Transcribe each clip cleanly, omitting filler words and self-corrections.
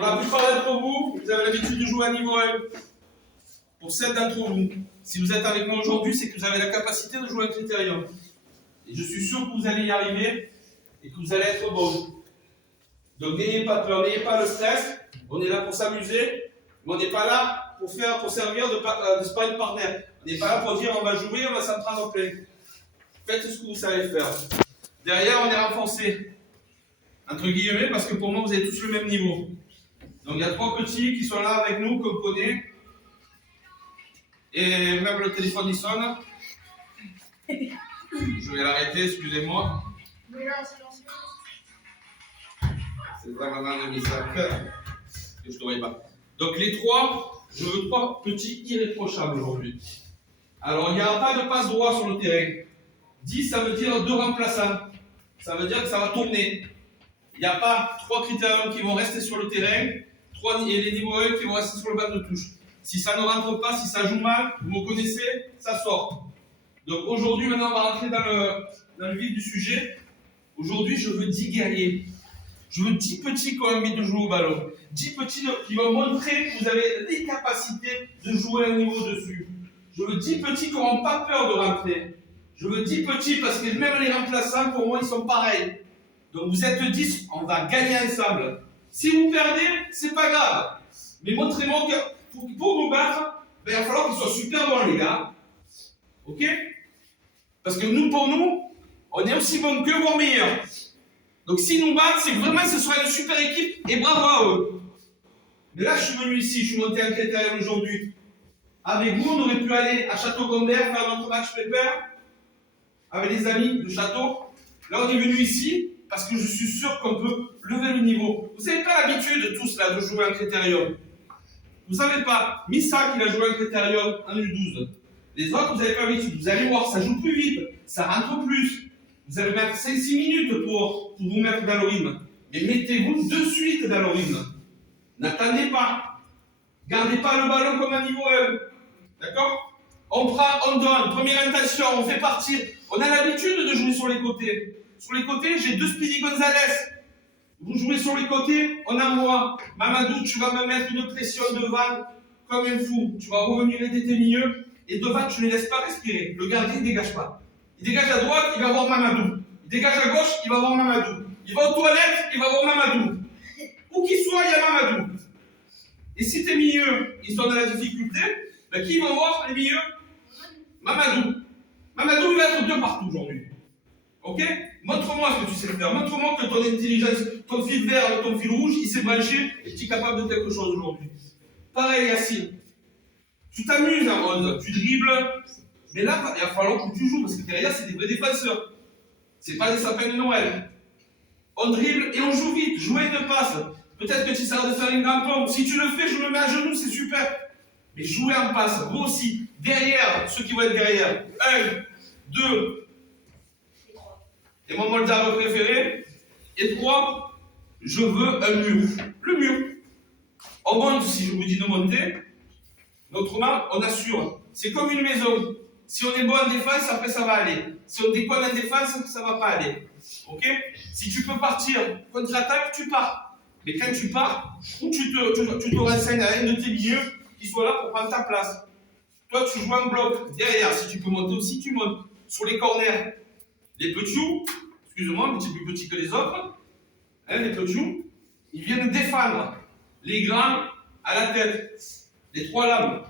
Pour la plupart d'entre vous, vous avez l'habitude de jouer à niveau 1. Pour 7 d'entre vous, si vous êtes avec moi aujourd'hui, c'est que vous avez la capacité de jouer un critérium. Et je suis sûr que vous allez y arriver et que vous allez être bon. Donc n'ayez pas peur, n'ayez pas le stress. On est là pour s'amuser, mais on n'est pas là pour servir de sparring partner. On n'est pas là pour dire on va jouer, on va s'en prendre plein. Faites ce que vous savez faire. Derrière, on est renforcé. Entre guillemets, parce que pour moi, vous avez tous le même niveau. Donc il y a 3 petits qui sont là avec nous, qu'on connaît. Et même le téléphone il sonne. Je vais l'arrêter, excusez-moi. C'est la maman de Missak que je ne devrais pas. Donc les 3, je veux 3 petits irréprochables aujourd'hui. Alors il n'y aura pas de passe droit sur le terrain. 10, ça veut dire 2 remplaçants. Ça veut dire que ça va tourner. Il n'y a pas 3 critères qui vont rester sur le terrain, 3 et les niveaux 1 qui vont rester sur le banc de touche. Si ça ne rentre pas, si ça joue mal, vous me connaissez, ça sort. Donc aujourd'hui, maintenant, on va rentrer dans le vif du sujet. Aujourd'hui, je veux 10 guerriers. Je veux 10 petits qui ont envie de jouer au ballon. 10 petits qui vont montrer que vous avez les capacités de jouer à un niveau dessus. Je veux 10 petits qui n'auront pas peur de rentrer. Je veux 10 petits parce que même les remplaçants, pour moi, ils sont pareils. Donc vous êtes 10, on va gagner ensemble. Si vous perdez, c'est pas grave. Mais montrez-moi que pour nous battre, il va falloir qu'ils soient super bons, les gars. Ok? Parce que nous, pour nous, on est aussi bons qu'eux, voire meilleurs. Donc s'ils nous battent, c'est que vraiment ce sera une super équipe et bravo à eux. Mais là, je suis venu ici, je suis monté en critérium aujourd'hui. Avec vous, on aurait pu aller à Château-Gondère faire notre match pépère avec les amis du château. Là, on est venu ici parce que je suis sûr qu'on peut lever le niveau. Vous n'avez pas l'habitude tous là de jouer un critérium. Vous savez pas, Missak il a joué un critérium en U12. Les autres, vous n'avez pas l'habitude. Vous allez voir, ça joue plus vite, ça rentre plus. Vous allez mettre 5-6 minutes pour vous mettre dans le rythme. Mais mettez-vous de suite dans le rythme. N'attendez pas. Gardez pas le ballon comme un niveau 1. D'accord? On prend, on donne, première intention, on fait partir. On a l'habitude de jouer sur les côtés. Sur les côtés, j'ai 2 Speedy Gonzalez. Vous jouez sur les côtés, on a moi. Mamadou, tu vas me mettre une pression devant comme un fou. Tu vas revenir aider tes milieux. Et devant, tu ne les laisses pas respirer. Le gardien ne dégage pas. Il dégage à droite, il va voir Mamadou. Il dégage à gauche, il va voir Mamadou. Il va aux toilettes, il va voir Mamadou. Où qu'il soit, il y a Mamadou. Et si tes milieux, ils sont dans la difficulté, ben qui va voir les milieux? Mamadou. Mamadou, il va être 2 partout aujourd'hui. Ok? Montre-moi ce que tu sais faire. Montre-moi que ton intelligence, ton fil vert, ton fil rouge, il s'est branché et que tu es capable de quelque chose aujourd'hui. Pareil, Yassine. Tu t'amuses en 11, tu dribbles. Mais là, il va falloir que tu joues parce que derrière, c'est des vrais défenseurs. C'est pas des sapins de Noël. On dribble et on joue vite. Jouer une passe. Peut-être que tu essaies de faire une crampon. Si tu le fais, je me mets à genoux, c'est super. Mais jouer en passe, vous aussi. Derrière, ceux qui vont être derrière. 1, 2. Et mon Moldave préféré. Et 3, je veux un mur. Le mur. On monte si je vous dis de monter. Autrement, on assure. C'est comme une maison. Si on est bon en défense, après ça va aller. Si on déconne en défense, ça ne va pas aller. Ok? Si tu peux partir contre-attaque, tu pars. Mais quand tu pars, ou tu te renseignes à un de tes milieux qui soit là pour prendre ta place. Toi, tu joues en bloc. Derrière, si tu peux monter aussi, tu montes. Sur les corners. Les petits, excuse-moi, un petit peu plus petits que les autres, hein, les petits, ils viennent défendre les grands à la tête. Les 3 lames.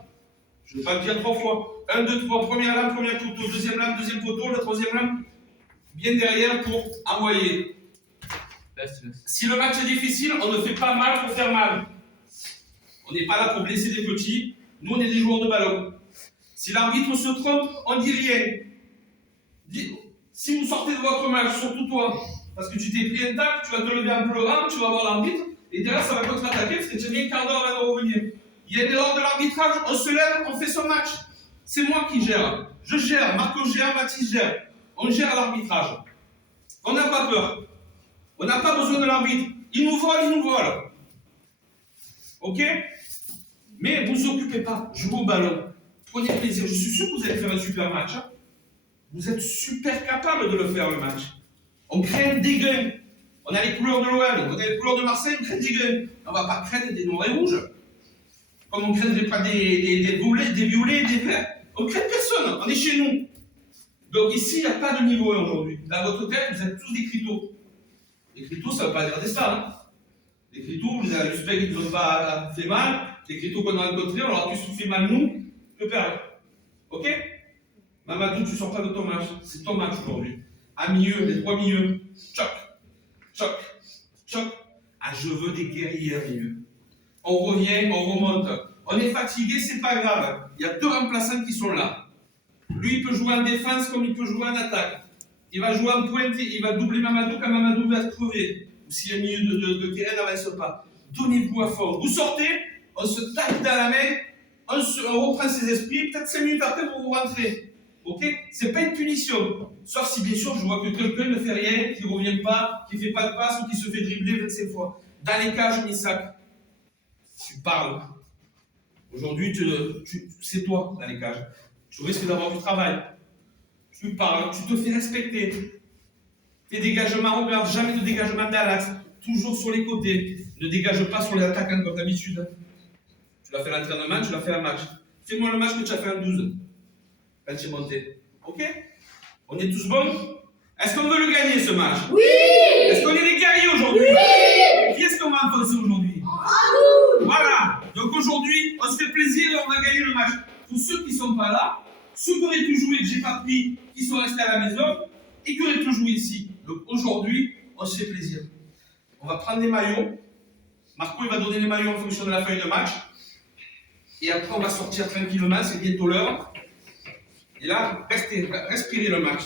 Je ne vais pas le dire 3 fois. 1, 2, 3, première lame, premier poteau, deuxième lame, deuxième poteau, la troisième lame, bien derrière pour envoyer. Si le match est difficile, on ne fait pas mal pour faire mal. On n'est pas là pour blesser des petits. Nous, on est des joueurs de ballon. Si l'arbitre se trompe, on ne dit rien. Si vous sortez de votre match, surtout toi, parce que tu t'es pris un tac, tu vas te lever en pleurant, tu vas voir l'arbitre, et derrière, ça va contre-attaquer parce que tu as mis un quart d'heure avant de revenir. Il y a des ordres de l'arbitrage, on se lève, on fait son match. C'est moi qui gère. Je gère, Marco gère, Mathis gère. On gère l'arbitrage. On n'a pas peur. On n'a pas besoin de l'arbitre. Il nous vole. Ok? Mais ne vous occupez pas. Jouez au ballon. Prenez plaisir. Je suis sûr que vous allez faire un super match. Hein? Vous êtes super capable de le faire, le match. On crée un dégain. On a les couleurs de l'OM, on a les couleurs de Marseille, on crée des gueules. On ne va pas craindre des noirs et rouges. Comme on ne craindrait pas des violets et des verts. On ne craint personne, on est chez nous. Donc ici, il n'y a pas de niveau 1 aujourd'hui. Dans votre tête, vous êtes tous des clitos. Les clitos, ça ne veut pas dire des stars. Hein. Les clitos, vous avez j'espère qu'ils ne vous ont pas fait mal. Les clitos qu'on a rencontrés, on leur a tous fait mal nous, que perdre. Ok? Mamadou, tu ne sors pas de ton match. C'est ton match aujourd'hui. À milieu, les 3 milieux. Choc, choc, choc. Ah, je veux des guerriers à milieu. On revient, on remonte. On est fatigué, c'est pas grave. Il y a 2 remplaçants qui sont là. Lui, il peut jouer en défense comme il peut jouer en attaque. Il va jouer en pointe, il va doubler Mamadou quand Mamadou va se crever. Ou si un milieu de terrain n'avance pas. Donnez-vous à fond. Vous sortez, on se tape dans la main, on reprend ses esprits, peut-être 5 minutes après, vous rentrez. Ok? C'est pas une punition. Sauf si, bien sûr, je vois que quelqu'un ne fait rien, qui ne revient pas, qui ne fait pas de passe ou qui se fait dribbler 25 fois. Dans les cages, Missak, tu parles. Aujourd'hui, c'est toi dans les cages. Tu risques d'avoir du travail. Tu parles, tu te fais respecter. Tes dégagements, regarde, jamais de dégagement dans l'axe. Toujours sur les côtés. Ne dégage pas sur les attaquants comme d'habitude. Tu l'as fait à l'entraînement, tu l'as fait à match. Fais-moi le match que tu as fait en 12. Quand tu es monté. Ok? On est tous bons? Est-ce qu'on veut le gagner ce match? Oui! Est-ce qu'on est des guerriers aujourd'hui? Oui! Qui est-ce qu'on va enfoncer aujourd'hui? Voilà! Donc aujourd'hui, on se fait plaisir et on va gagner le match. Pour ceux qui ne sont pas là, ceux qui auraient pu jouer que je n'ai pas pris, qui sont restés à la maison et qui auraient pu jouer ici. Donc aujourd'hui, on se fait plaisir. On va prendre les maillots. Marco, il va donner les maillots en fonction de la feuille de match. Et après, on va sortir tranquillement, c'est bientôt l'heure. Et là, respirez le match.